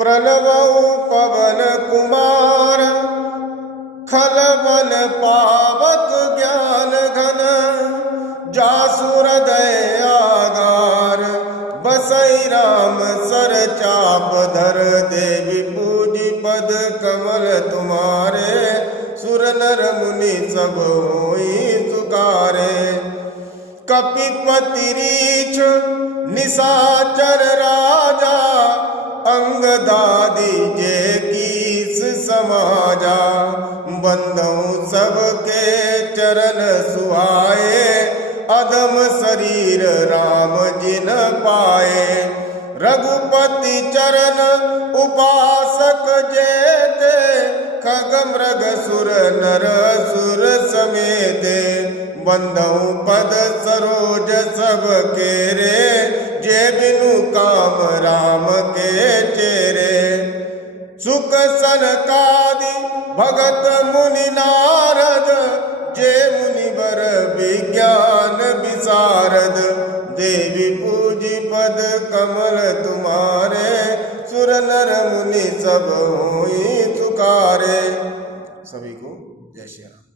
प्रणवऊ पवन कुमार खलबल पावक ज्ञान घन जासु हृदय आगार बसई राम सर चाप धर देवी पूजी पद कमल तुम्हारे सुर नर मुनि सब होई सुकारे कपिपति रीछ निशाचर राजा अंगदादी जे कीस समाजा बंधु सबके चरण सुहाए अधम शरीर राम जिन पाए रघुपति चरण उपासक जेते खग मृग सुर नर सुर समेते बंधु पद सरोज सब केरे जे बिनु काम राम के चेरे सुख सनकादि भगत मुनि नारद जे मुनिवर विज्ञान विशारद देवी पूजी पद कमल तुम्हारे सुर नर मुनि सब होई सुकारे। सभी को जय श्री राम।